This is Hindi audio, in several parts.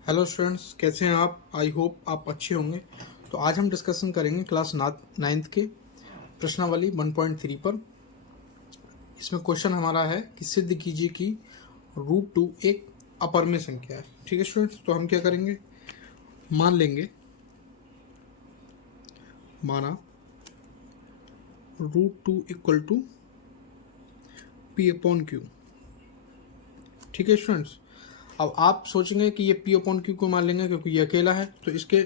हेलो स्टूडेंट्स, कैसे हैं आप? आई होप आप अच्छे होंगे। तो आज हम डिस्कशन करेंगे क्लास नाइन्थ के प्रश्नावली 1.3 पर। इसमें क्वेश्चन हमारा है कि सिद्ध कीजिए कि √2 एक अपरमेय संख्या है। ठीक है स्टूडेंट्स, तो हम क्या करेंगे, मान लेंगे, माना √2 इक्वल टू P/Q। ठीक है स्टूडेंट्स, अब आप सोचेंगे कि ये P/Q को मान लेंगे क्योंकि ये अकेला है, तो इसके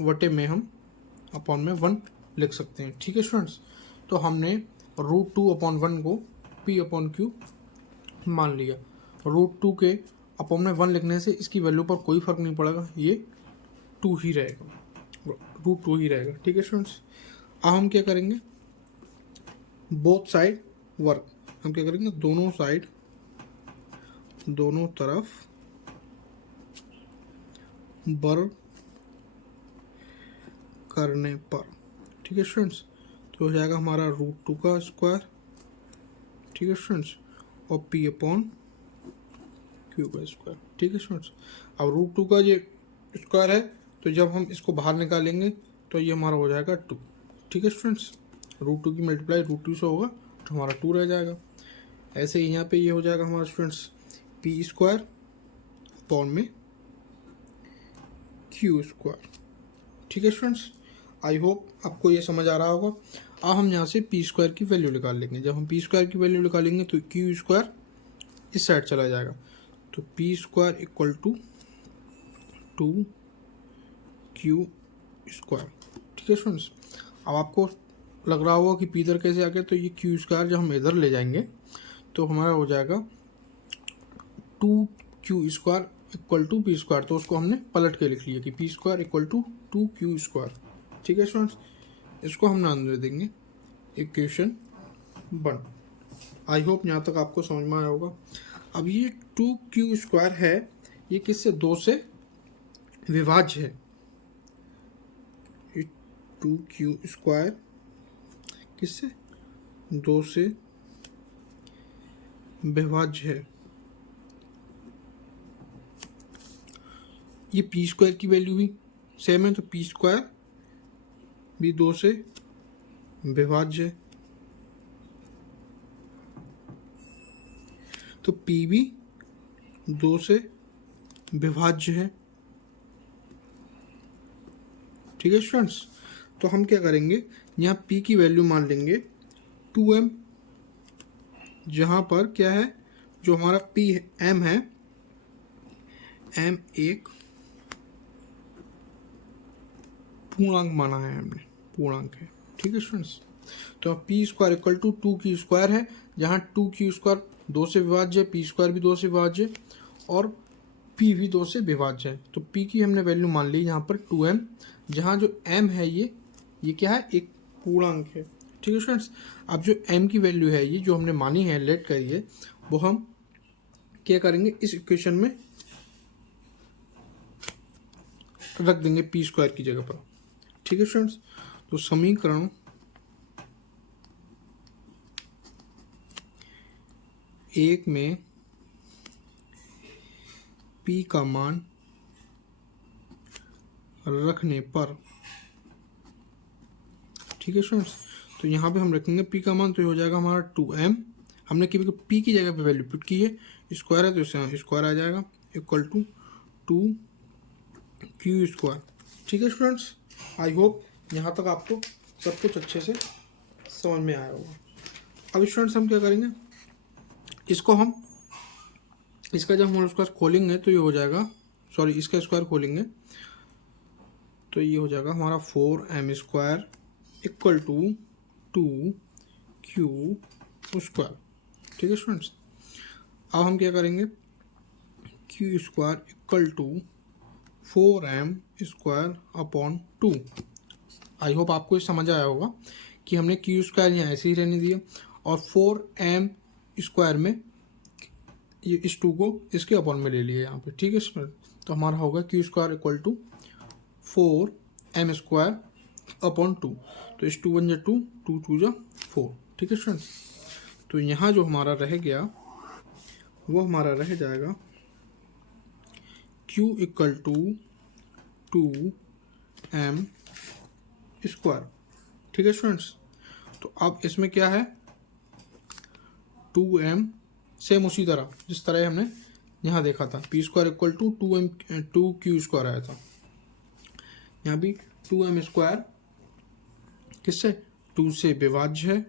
वटे में हम अपॉन में 1 लिख सकते हैं। ठीक है स्टूडेंट्स, तो हमने √2/1 को P/Q मान लिया। √2 के अपॉन में 1 लिखने से इसकी वैल्यू पर कोई फर्क नहीं पड़ेगा, ये 2 ही रहेगा, √2 ही रहेगा। ठीक है स्टूडेंट्स, अब हम क्या करेंगे, बोथ साइड वर्क, हम क्या करेंगे, दोनों साइड, दोनों तरफ वर्क करने पर, ठीक है स्टूडेंट्स, तो हो जाएगा हमारा √2 का स्क्वायर। ठीक है स्टूडेंट्स, और P/Q का स्क्वायर। ठीक है स्टूडेंट्स, अब √2 का ये स्क्वायर है, तो जब हम इसको बाहर निकालेंगे तो ये हमारा हो जाएगा 2। ठीक है स्टूडेंट्स, √2 की मल्टीप्लाई √2 से होगा तो हमारा 2 रह जाएगा। ऐसे ही यहाँ पे ये हो जाएगा हमारा स्टूडेंट्स P² अपॉन में Q²। ठीक है स्टूडेंट्स, आई होप आपको ये समझ आ रहा होगा। अब हम यहाँ से P² की वैल्यू निकाल लेंगे। जब हम P² की वैल्यू निकालेंगे तो Q² इस साइड चला जाएगा, तो P² इक्वल टू 2Q²। ठीक है स्टूडेंट्स, अब आपको लग रहा होगा कि P इधर कैसे आ गया, तो ये Q² जब हम इधर ले जाएंगे तो हमारा हो जाएगा 2Q² इक्वल टू P², तो उसको हमने पलट के लिख लिया कि P² इक्वल टू 2Q²। ठीक है स्टूडेंट्स, इसको हम नाम दे देंगे इक्वेशन 1। आई होप यहाँ तक आपको समझ में आया होगा। अब ये 2Q² है, ये किससे, 2 से विभाज्य है। ये 2Q² किससे, 2 से विभाज्य है। ये P² की वैल्यू भी सेम है, तो P² भी 2 से विभाज्य है, तो P भी 2 से विभाज्य है। ठीक है स्टूडेंट्स, तो हम क्या करेंगे, यहाँ P की वैल्यू मान लेंगे 2m, जहाँ पर क्या है, जो हमारा P है, m है, m एक पूर्णांक माना है हमने, पूर्णांक है। ठीक है स्टूडेंट्स, तो P² इक्वल टू 2Q² है, जहाँ 2Q² 2 से विभाज्य है, P² भी 2 से विभाज्य है और P भी 2 से विभाज्य है। तो P की हमने वैल्यू मान ली यहाँ पर 2m, जहाँ जो m है ये क्या है, एक पूर्णांक है। ठीक है स्टूडेंट्स, अब जो m की वैल्यू है, ये जो हमने मानी है, लेट करिए, वो हम क्या करेंगे, इस इक्वेशन में रख देंगे P² की जगह पर। ठीक है स्टूडेंट्स, तो समीकरण 1 में P का मान रखने पर, ठीक है स्टूडेंट्स, तो यहाँ पे हम रखेंगे P का मान, तो ये हो जाएगा हमारा 2m। हमने P की जगह पे वैल्यू पुट की है, स्क्वायर है तो इससे स्क्वायर आ जाएगा, इक्वल टू 2Q²। ठीक है स्टूडेंट्स, आई होप यहाँ तक आपको सब कुछ अच्छे से समझ में आया होगा। अब स्टूडेंट्स हम क्या करेंगे, इसको हम, इसका जब हम स्क्वायर खोलेंगे तो ये हो जाएगा, सॉरी इसका स्क्वायर खोलेंगे तो ये हो जाएगा हमारा 4m² इक्वल टू 2Q²। ठीक है स्टूडेंट्स, अब हम क्या करेंगे, Q² equal to 4m² upon 2। I hope आपको समझ आया होगा कि हमने Q² यहाँ ऐसे ही रहने दिया और 4m² में ये इस 2 को इसके अपॉन में ले लिया यहाँ पे। ठीक है स्टूडेंट, तो हमारा होगा Q² equal to 4m² upon 2, तो इस 2 1 जा 2, 2 2 जा 4। ठीक है स्टूडेंट्स, तो यहाँ जो हमारा रह गया वो हमारा रह जाएगा Q equal to 2m square. ठीक है स्टूडेंट्स, तो अब इसमें क्या है 2m, सेम उसी तरह जिस तरह हमने यहाँ देखा था, P square equal to 2Q square आया था, यहाँ भी 2m स्क्वायर किससे 2 से विभाज्य है,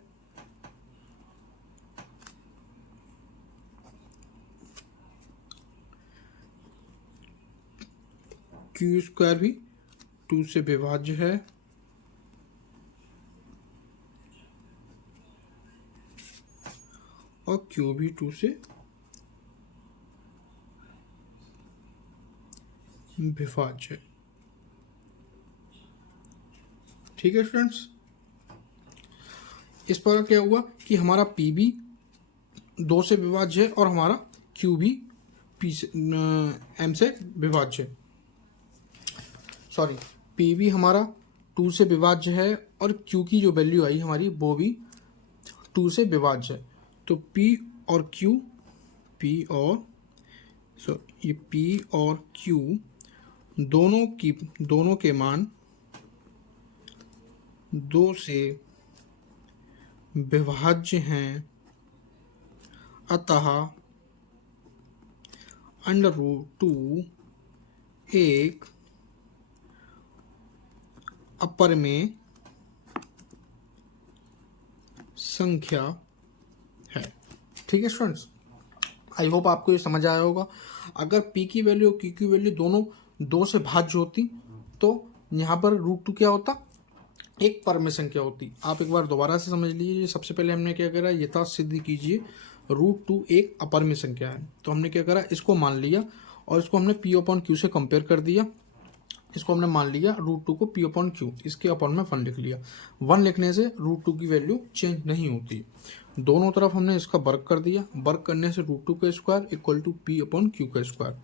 Q स्क्वायर भी 2 से विभाज्य है, और Q भी 2 से विभाज्य है। ठीक है स्टूडेंट्स, इस पर क्या हुआ कि हमारा P भी 2 से विभाज्य है और हमारा Q भी P से M से विभाज्य है। सॉरी, P भी हमारा 2 से विभाज्य है और Q की जो वैल्यू आई हमारी वो भी 2 से विभाज्य है। तो P और Q, ये P और Q दोनों के मान 2 से विभाज्य हैं, अतः √2 एक अपरिमेय संख्या है। ठीक है स्टूडेंट्स, आई होप आपको ये समझ आया होगा। अगर P की वैल्यू और Q की वैल्यू दोनों 2 से भाज्य होती तो यहाँ पर √2 क्या होता, एक परमेय संख्या होती। आप एक बार दोबारा से समझ लीजिए। सबसे पहले हमने क्या करा, यथा सिद्ध कीजिए √2 एक अपरिमेय संख्या है। तो हमने क्या करा, इसको मान लिया और इसको हमने P/Q से कंपेयर कर दिया। इसको हमने मान लिया √2 को P/Q, इसके अपॉन में 1 लिख लिया। 1 लिखने से √2 की वैल्यू चेंज नहीं होती। दोनों तरफ हमने इसका वर्ग कर दिया। वर्ग करने से √2 का स्क्वायर इक्वल टू P/Q का स्क्वायर।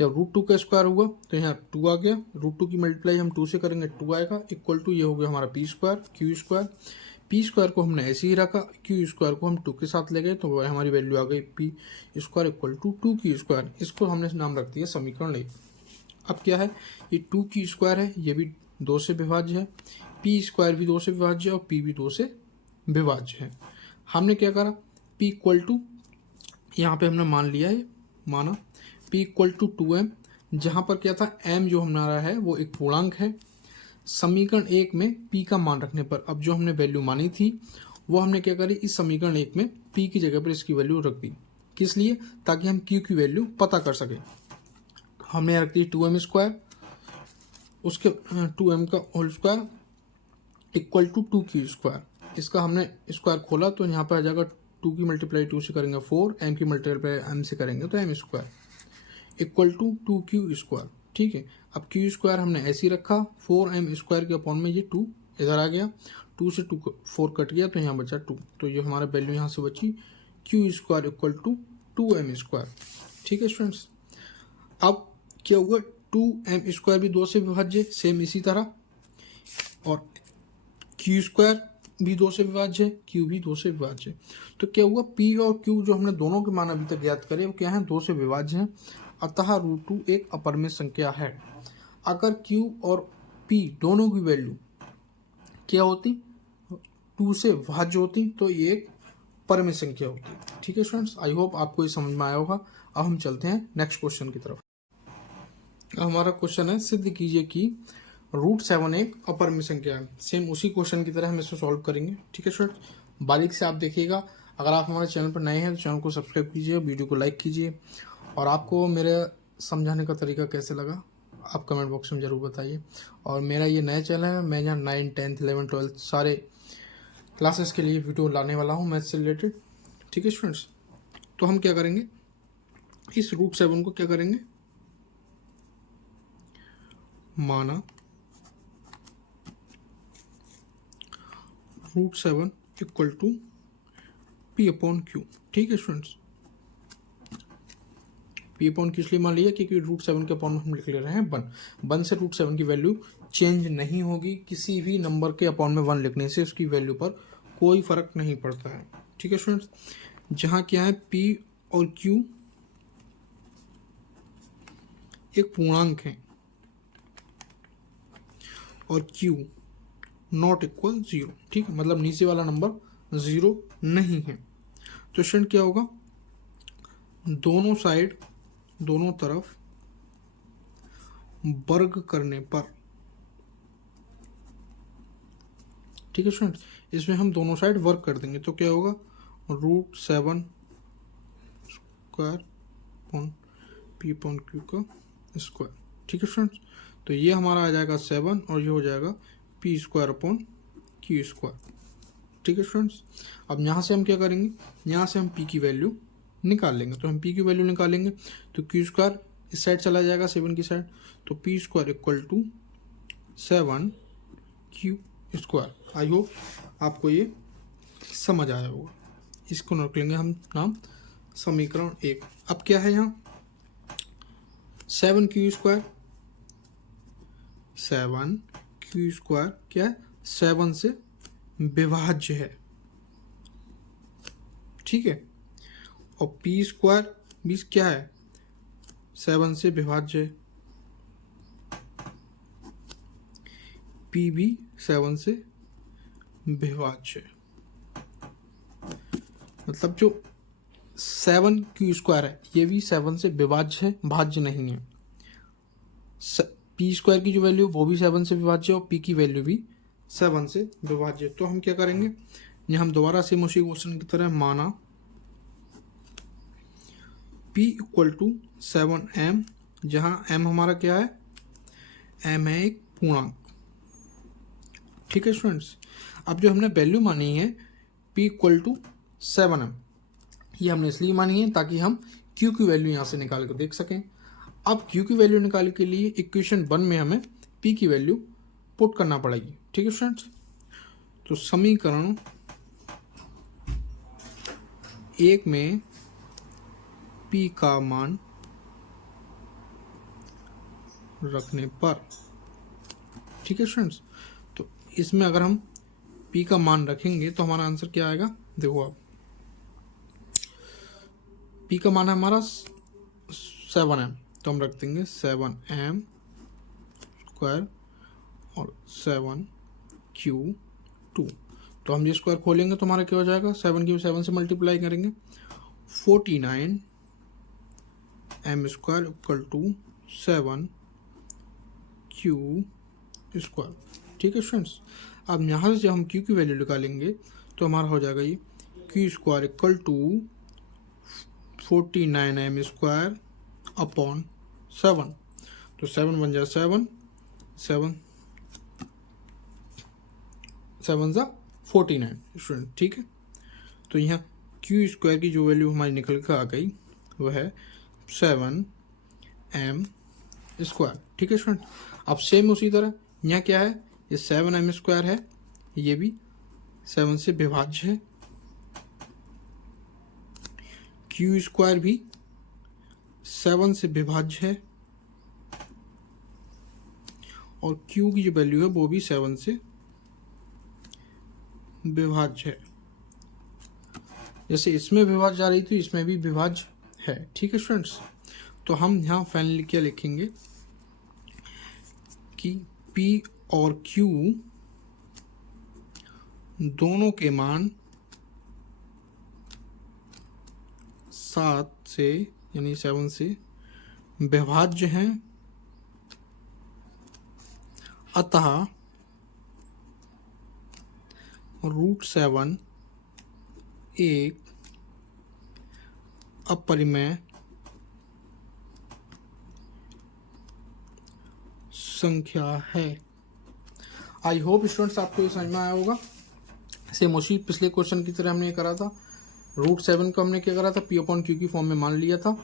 जब √2 का स्क्वायर हुआ तो यहाँ 2 आ गया। √2 की मल्टीप्लाई हम 2 से करेंगे, 2 आएगा, इक्वल टू ये हो गया हमारा P square Q square. P square को हमने ऐसे ही रखा, Q स्क्वायर को हम 2 के साथ ले गए तो हमारी वैल्यू आ गई P square equal to 2Q square. इसको हमने नाम रख दिया समीकरण 1। अब क्या है, ये 2Q स्क्वायर है, ये भी 2 से विभाज्य है, P स्क्वायर भी 2 से विभाज्य है और P भी 2 से विभाज्य है। हमने क्या करा, P इक्वल टू यहाँ पे हमने मान लिया है, माना P इक्वल टू 2m, जहाँ पर क्या था m जो हमारा है वो एक पूर्णांक है। समीकरण 1 में P का मान रखने पर अब जो हमने वैल्यू मानी थी वो हमने क्या करी, इस समीकरण 1 में P की जगह पर इसकी वैल्यू रख दी। किस लिए, ताकि हम Q की वैल्यू पता कर सकें। हमने रख दी 2m स्क्वायर, उसके 2m का whole square equal to 2Q square. इसका हमने स्क्वायर खोला तो यहाँ पर आ जाएगा 2 की मल्टीप्लाई 2 से करेंगे 4, m की मल्टीप्लाई m से करेंगे तो m square equal to 2Q square. ठीक है, अब Q स्क्वायर हमने ऐसे ही रखा, 4m स्क्वायर के अपॉन में ये 2 इधर आ गया, 2 से 4 कट गया तो यहाँ बचा 2, तो ये हमारा वैल्यू यहाँ से बची Q square equal to 2m square. ठीक है स्टूडेंट्स, अब क्या हुआ, 2m स्क्वायर भी 2 से विभाज्य, सेम इसी तरह, और Q स्क्वायर भी 2 से विभाज्य है, Q भी 2 से विभाज्य है। तो क्या हुआ, P और Q जो हमने दोनों के मान अभी तक ज्ञात करे वो क्या है, 2 से विभाज्य हैं, अतः √2 एक अपरिमेय संख्या है। अगर Q और P दोनों की वैल्यू क्या होती, 2 से विभाज्य होती तो ये एक परिमेय संख्या होती। ठीक है स्टूडेंट्स, आई होप आपको ये समझ में आया होगा। अब हम चलते हैं नेक्स्ट क्वेश्चन की तरफ। हमारा क्वेश्चन है, सिद्ध कीजिए कि √7 एक अपरिमेय संख्या है। सेम उसी क्वेश्चन की तरह हम इसको सॉल्व करेंगे। ठीक है स्टूडेंट्स, बारीक से आप देखिएगा। अगर आप हमारे चैनल पर नए हैं तो चैनल को सब्सक्राइब कीजिए, वीडियो को लाइक कीजिए, और आपको मेरे समझाने का तरीका कैसे लगा आप कमेंट बॉक्स में ज़रूर बताइए। और मेरा ये नया चैनल है, मैं यहाँ 9, 10, 11, 12 सारे क्लासेस के लिए वीडियो लाने वाला हूँ मैथ्स से रिलेटेड। ठीक है स्टूडेंट्स, तो हम क्या करेंगे, इस √7 को क्या करेंगे, माना √7 इक्वल टू P/Q। ठीक है स्टूडेंट्स, P/Q इसलिए मान लिया क्योंकि √7 के अपॉन में हम लिख ले रहे हैं 1 से √7 की वैल्यू चेंज नहीं होगी। किसी भी नंबर के अपॉन में 1 लिखने से उसकी वैल्यू पर कोई फर्क नहीं पड़ता है। ठीक है स्टूडेंट्स, जहाँ क्या है P और Q एक पूर्णांक है और q नॉट इक्वल 0, ठीक है, मतलब नीचे वाला नंबर 0 नहीं है। तो स्टूडेंट क्या होगा, दोनों साइड, दोनों तरफ वर्ग करने पर, ठीक है स्टूडेंट, इसमें हम दोनों साइड वर्क कर देंगे तो क्या होगा, √7² अपॉन पी अपॉन क्यू का स्क्वायर, ठीक है स्टूडेंट। तो ये हमारा आ जाएगा 7 और ये हो जाएगा p² अपॉन q², ठीक है स्टूडेंट्स। अब यहाँ से हम क्या करेंगे, यहाँ से हम p की वैल्यू निकाल लेंगे। तो हम p की वैल्यू निकालेंगे तो q² इस साइड चला जाएगा 7 की साइड, तो p² equal to 7q²। I hope आपको ये समझ आया होगा। इसको रख लेंगे हम नाम समीकरण 1। अब क्या है यहाँ 7q², 7q² क्या है, 7 से विभाज्य है, ठीक है, और p² भी क्या है, 7 से विभाज्य है, p भी 7 से विभाज्य है। मतलब जो 7q² है ये भी 7 से विभाज्य है, भाज्य नहीं है। p² की जो वैल्यू वो भी 7 से विभाज्य है और p की वैल्यू भी 7 से विभाज्य। तो हम क्या करेंगे, ये हम दोबारा सेम उसी क्वेश्चन की तरह माना p इक्वल टू 7m, जहाँ m हमारा क्या है, m है एक पूर्णांक, ठीक है स्टूडेंट्स। अब जो हमने वैल्यू मानी है p इक्वल टू 7m, ये हमने इसलिए मानी है ताकि हम q की वैल्यू यहाँ से निकाल कर देख सकें। अब q की वैल्यू निकालने के लिए इक्वेशन 1 में हमें p की वैल्यू पुट करना पड़ेगी, ठीक है स्टूडेंट्स। तो समीकरण 1 में p का मान रखने पर, ठीक है स्टूडेंट्स, तो इसमें अगर हम p का मान रखेंगे तो हमारा आंसर क्या आएगा, देखो आप p का मान है हमारा 7m, तो हम रख देंगे 7m² और 7q²। तो हम ये स्क्वायर खोलेंगे तो हमारा क्या हो जाएगा, 7 से मल्टीप्लाई करेंगे 49m² इक्वल टू 7q², ठीक है स्टूडेंट्स। अब यहाँ से जब हम q की वैल्यू निकालेंगे तो हमारा हो जाएगा ये q² equal to 49m² upon 7, तो 7 बन जाए 7 जा 49 स्टूडेंट, ठीक है। तो यहाँ q² की जो वैल्यू हमारी निकल कर आ गई वो है 7m², ठीक है स्टूडेंट। अब सेम उसी तरह यहाँ क्या है, ये 7m² है, ये भी 7 से विभाज्य है, q² भी 7 से विभाज्य है और q की जो वैल्यू है वो भी 7 से विभाज्य है। जैसे इसमें विभाज्य जा रही थी इसमें भी विभाज्य है, ठीक है स्टूडेंट्स। तो हम यहाँ फाइनली क्या लिखेंगे कि p और q दोनों के मान 7 से यानी 7 से विभाज्य हैं, अतः √7 एक अपरिमेय संख्या है। आई होप स्टूडेंट्स आपको ये समझ में आया होगा। सेम उसी पिछले क्वेश्चन की तरह हमने ये करा था, √7 को हमने क्या करा था, p अपॉन क्यू की फॉर्म में मान लिया था,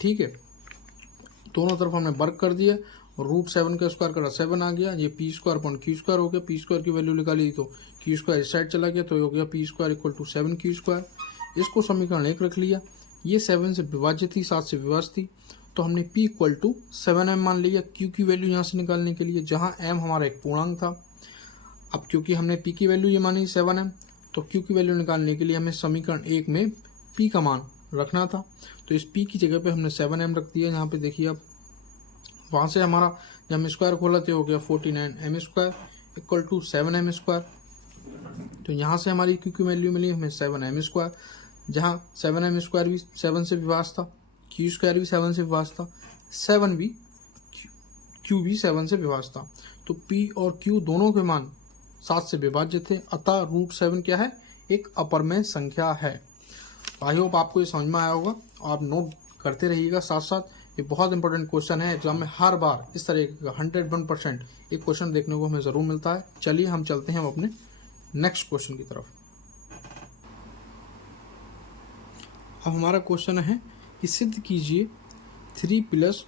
ठीक है। दोनों तरफ हमने वर्क कर दिया, √7 का स्क्वायर करा 7 आ गया, ये p² अपॉन q² हो गया, p² की वैल्यू निकाली तो q² इस साइड चला गया तो हो गया p² इक्वल टू 7q²। इसको समीकरण 1 रख लिया, ये 7 से विभाज्य थी, 7 से विभाज्य थी, तो हमने p इक्वल टू 7m मान लिया q की वैल्यू यहाँ से निकालने के लिए, जहाँ m हमारा एक पूर्णांक था। अब क्योंकि हमने p की वैल्यू ये मानी 7m, तो q की वैल्यू निकालने के लिए हमें समीकरण 1 में p का मान रखना था, तो इस p की जगह पे हमने 7m रख दिया। यहाँ पे देखिए आप वहाँ से हमारा जब हम स्क्वायर खोला तो हो गया 49m² इक्वल टू 7m²। तो यहाँ से हमारी क्यू की वैल्यू मिली हमें 7m², जहाँ 7m² भी 7 से विभाज्य था, q² भी 7 से विभाज्य था, 7 भी q भी 7 से विभाज्य था। तो p और q दोनों के मान 7 से विभाज्य थे, अतः √7 क्या है, एक अपरमेय संख्या है। आई होप आपको ये समझ में आया होगा, आप नोट करते रहिएगा साथ साथ। ये बहुत इंपॉर्टेंट क्वेश्चन है, एग्जाम में हर बार इस तरह का 101% एक क्वेश्चन देखने को हमें ज़रूर मिलता है। चलिए हम चलते हैं अपने नेक्स्ट क्वेश्चन की तरफ। अब हमारा क्वेश्चन है कि सिद्ध कीजिए 3 +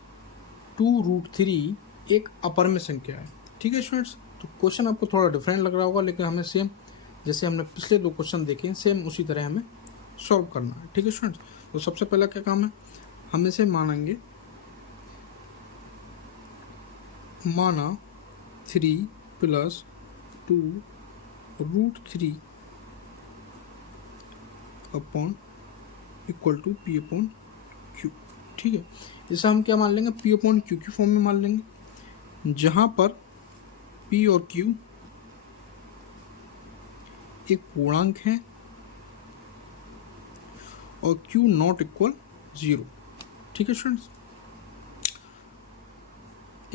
2√3 एक अपरमेय संख्या है। ठीक है स्टूडेंट्स, तो क्वेश्चन आपको थोड़ा डिफरेंट लग रहा होगा, लेकिन हमें सेम जैसे हमने पिछले 2 क्वेश्चन देखे सेम उसी तरह हमें सॉल्व करना है। ठीक है स्टूडेंट्स, तो सबसे पहला क्या काम है, हम इसे मानेंगे, माना 3 + 2√3 अपॉन इक्वल टू P/Q। ठीक है, इसे हम क्या मान लेंगे, P/Q की फॉर्म में मान लेंगे, जहां पर P और Q एक पूर्णांक है और Q नॉट इक्वल 0। ठीक है स्टूडेंट्स,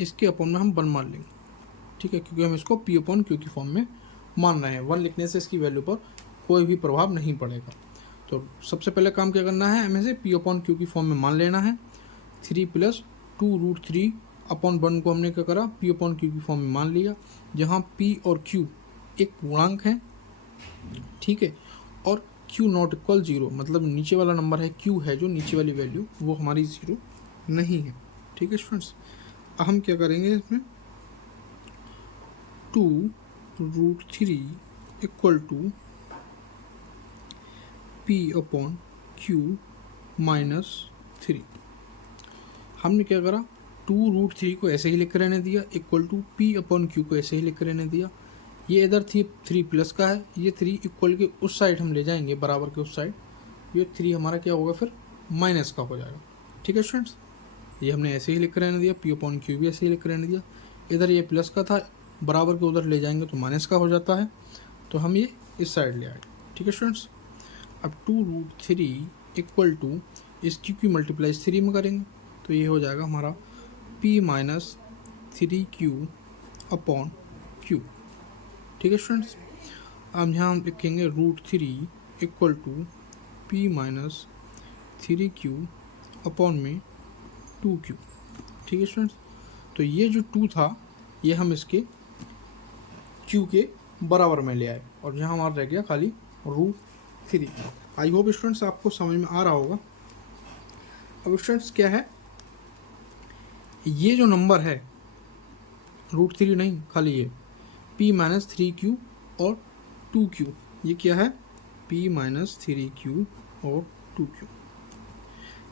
इसके अपॉन में हम 1 मान लेंगे। ठीक है, क्योंकि हम इसको P/Q की फॉर्म में मान रहे हैं। 1 लिखने से इसकी वैल्यू पर कोई भी प्रभाव नहीं पड़ेगा। तो सबसे पहले काम क्या करना है, हमें से P/Q की फॉर्म में मान लेना है। 3 + 2√3 अपॉन 1 को हमने क्या करा, P/Q की फॉर्म में मान लिया, जहाँ P और Q एक पूर्णांक है। ठीक है, और Q नॉट इक्वल 0, मतलब नीचे वाला नंबर है Q है, जो नीचे वाली वैल्यू वो हमारी 0 नहीं है। ठीक है स्टूडेंट्स, हम क्या करेंगे, इसमें 2√3 इक्वल टू P/Q -3। हमने क्या करा, 2√3 को ऐसे ही लिख रहने दिया, इक्वल टू P/Q को ऐसे ही लिख रहने दिया। ये इधर 3 प्लस का है, ये 3 इक्वल के उस साइड हम ले जाएंगे, बराबर के उस साइड, ये 3 हमारा क्या होगा फिर माइनस का हो जाएगा। ठीक है स्टूडेंट्स, ये हमने ऐसे ही लिख रहने दिया, P/Q भी ऐसे ही लिख रहने दिया। इधर ये प्लस का था, बराबर के उधर ले जाएंगे तो माइनस का हो जाता है, तो हम ये इस साइड ले आए। ठीक है स्टूडेंट्स, अब 2√3 इक्वल टू इस Q की मल्टीप्लाई 3 में करेंगे तो ये हो जाएगा हमारा P - 3Q अपॉन Q। ठीक है स्टूडेंट्स, अब यहाँ हम लिखेंगे √3 equal to P - 3Q upon में 2Q। ठीक है स्टूडेंट्स, तो ये जो 2 था ये हम इसके Q के बराबर में ले आए, और यहाँ हमारा रह गया खाली √3। आई होप स्टूडेंट्स आपको समझ में आ रहा होगा। अब स्टूडेंट्स क्या है, ये जो नंबर है √3 नहीं, खाली ये P - 3Q और 2Q, ये क्या है, P - 3Q और 2Q।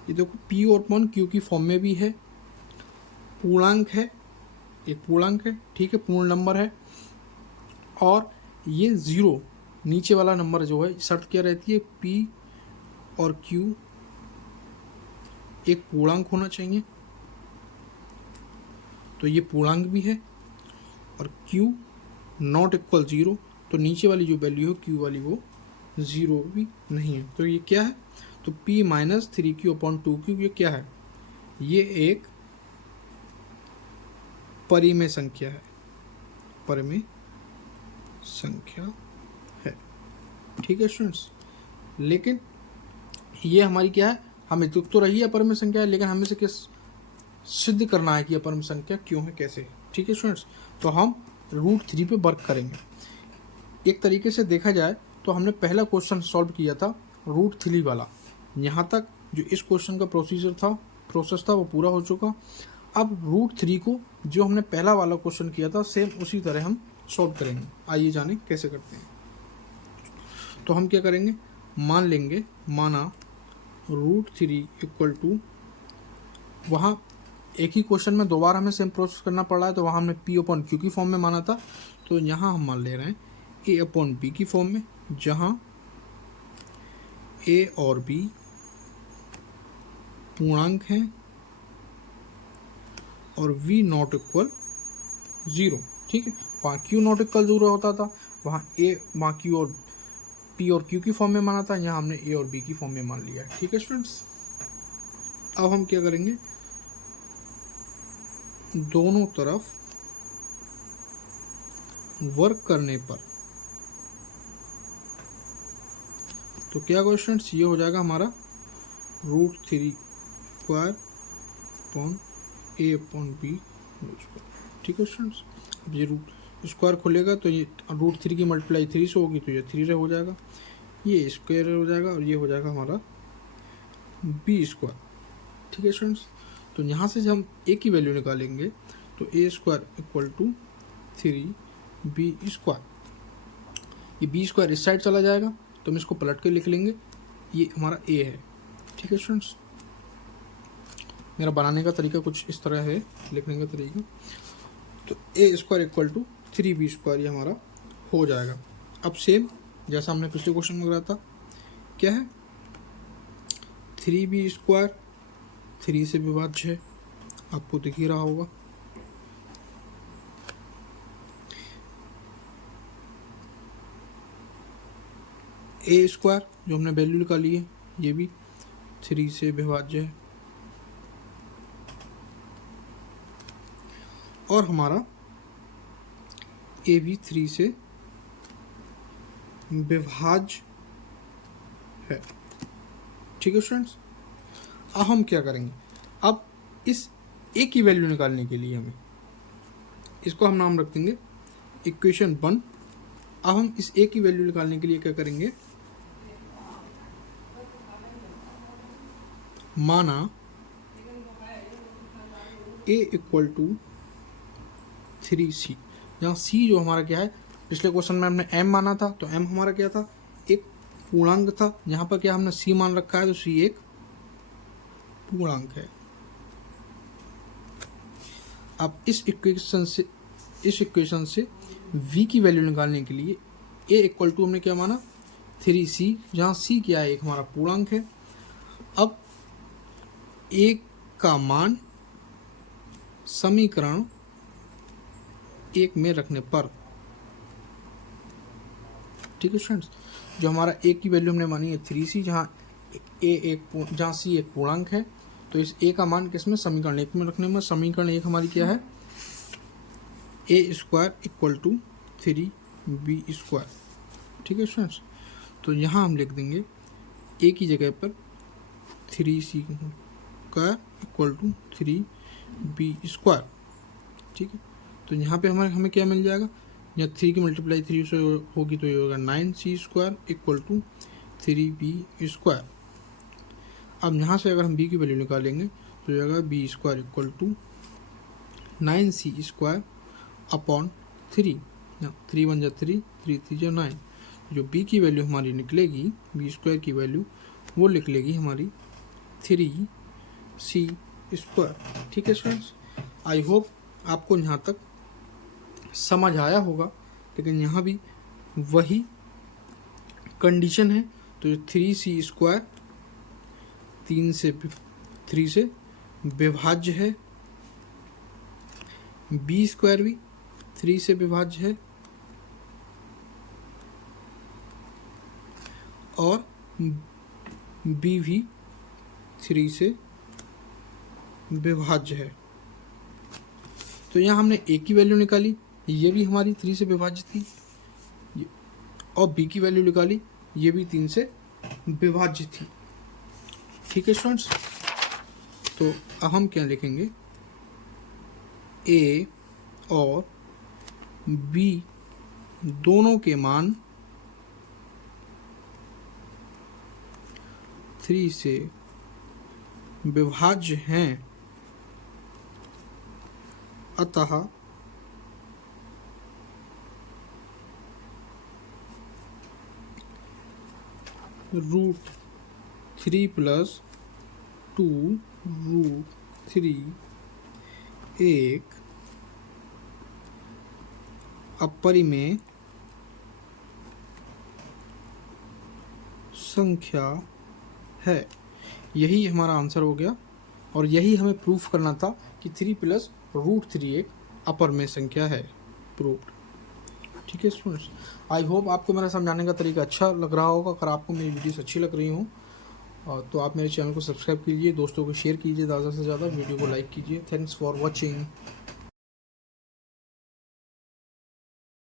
ये देखो P और Q की फॉर्म में भी है, पूर्णांक है, एक पूर्णांक है। ठीक है, पूर्ण नंबर है, और ये 0 नीचे वाला नंबर जो है, शर्त क्या रहती है, P और Q एक पूर्णांक होना चाहिए, तो ये पूर्णांक भी है, और Q नॉट इक्वल 0, तो नीचे वाली जो वैल्यू है Q वाली वो 0 भी नहीं है। तो ये क्या है, तो P - 3Q अपॉन 2Q ये क्या है, ये एक परिमेय संख्या है, परिमेय संख्या है। ठीक है स्टूडेंट्स, लेकिन ये हमारी क्या है, हमें तो रही है अपरिमेय संख्या है, लेकिन हमें से किस सिद्ध करना है कि अपरिमेय संख्या क्यों है, कैसे। ठीक है स्टूडेंट्स, तो हम √3 पे वर्क करेंगे। एक तरीके से देखा जाए तो हमने पहला क्वेश्चन सॉल्व किया था √3 वाला, यहाँ तक जो इस क्वेश्चन का प्रोसेस था वो पूरा हो चुका। अब √3 को जो हमने पहला वाला क्वेश्चन किया था सेम उसी तरह हम सॉल्व करेंगे। आइए जाने कैसे करते हैं। तो हम क्या करेंगे, मान लेंगे, माना √3 इक्वल टू, वहाँ एक ही क्वेश्चन में 2 बार हमें सेम प्रोसेस करना पड़ रहा है, तो वहाँ हमने P/Q की फॉर्म में माना था, तो यहाँ हम मान ले रहे हैं A/B की फॉर्म में, जहाँ A और B पूर्णांक हैं और v नॉट इक्वल 0। ठीक है, वहाँ q नॉट इक्वल 0 होता था, वहाँ q और p और q की फॉर्म में माना था, यहाँ हमने a और b की फॉर्म में मान लिया है। ठीक है स्टूडेंट्स, अब हम क्या करेंगे, दोनों तरफ वर्क करने पर तो क्या होगा स्टूडेंट्स, ये हो जाएगा हमारा √3² अपॉन a अपॉन b। ठीक है स्टूडेंट्स, अब ये रूट स्क्वायर खुलेगा तो ये √3 की मल्टीप्लाई 3 से होगी तो ये 3 हो जाएगा, ये स्क्वायर हो जाएगा और ये हो जाएगा हमारा b²। ठीक है स्टूडेंट्स, तो यहाँ से जब हम a की वैल्यू निकालेंगे तो a² इक्वल टू 3b²। ये b² इस साइड चला जाएगा तो हम इसको पलट के लिख लेंगे, ये हमारा a है। ठीक है स्टूडेंट्स, मेरा बनाने का तरीका कुछ इस तरह है, लिखने का तरीका, तो a² इक्वल टू 3b² ये हमारा हो जाएगा। अब सेम जैसा हमने पिछले क्वेश्चन में करा था, क्या है 3b² 3 से विभाज्य है, आपको दिख ही रहा होगा। a² जो हमने वैल्यू निकाली है ये भी 3 से विभाज्य है, और हमारा a भी 3 से विभाज्य है। ठीक है स्टूडेंट्स, अब हम क्या करेंगे, अब इस a की वैल्यू निकालने के लिए हमें इसको हम नाम रख देंगे इक्वेशन 1। अब हम इस a की वैल्यू निकालने के लिए क्या करेंगे, माना a इक्वल टू 3c, जहाँ c जो हमारा क्या है, पिछले क्वेश्चन में हमने m माना था तो m हमारा क्या था, एक पूर्णांक था, यहाँ पर क्या हमने c मान रखा है तो c एक पूर्णांक है। अब इस इक्वेशन से v की वैल्यू निकालने के लिए a इक्वल टू हमने क्या माना 3c, जहाँ c क्या है, एक हमारा पूर्णांक है। अब a का मान समीकरण 1 में रखने पर, ठीक है स्टूडेंट्स, जो हमारा a की वैल्यू हमने मानी है 3c, जहाँ c एक पूर्णांक है, तो इस a का मान किसमें, समीकरण 1 में रखने में, समीकरण 1 हमारी क्या है, a² इक्वल टू 3b²। ठीक है स्टूडेंट्स, तो यहाँ हम लिख देंगे a की जगह पर 3c² इक्वल टू 3b²। ठीक है, तो यहाँ पे हमें क्या मिल जाएगा, यहाँ 3 की मल्टीप्लाई 3 से होगी तो ये होगा 9c² इक्वल टू 3b²। अब यहाँ से अगर हम b की वैल्यू निकालेंगे तो ये होगा b² equal to 9c² upon 3, 3 1 जा 3, 3 3 जा 9, जो b की वैल्यू हमारी निकलेगी, b² की वैल्यू वो निकलेगी हमारी 3c²। ठीक है स्टूडेंट्स, आई होप आपको यहाँ तक समझ आया होगा, लेकिन यहाँ भी वही कंडीशन है, तो 3c² 3 से विभाज्य है, b² भी 3 से विभाज्य है, और b भी 3 से विभाज्य है। तो यहाँ हमने a की वैल्यू निकाली, ये भी हमारी 3 से विभाज्य थी, और b की वैल्यू निकाली, ये भी 3 से विभाज्य थी। ठीक है स्टूडेंट्स, तो अब हम क्या लिखेंगे, a और b दोनों के मान 3 से विभाज्य हैं, अतः √3 + 2 √3 एक अपरिमेय संख्या है। यही हमारा आंसर हो गया, और यही हमें प्रूफ करना था कि 3 + √3 एक अपर में संख्या है। प्रूव्ड। ठीक है स्टूडेंट्स, आई होप आपको मेरा समझाने का तरीका अच्छा लग रहा होगा। अगर आपको मेरी वीडियोस अच्छी लग रही हों तो आप मेरे चैनल को सब्सक्राइब कीजिए, दोस्तों को शेयर कीजिए, ज़्यादा से ज़्यादा वीडियो को लाइक कीजिए। Thanks for watching.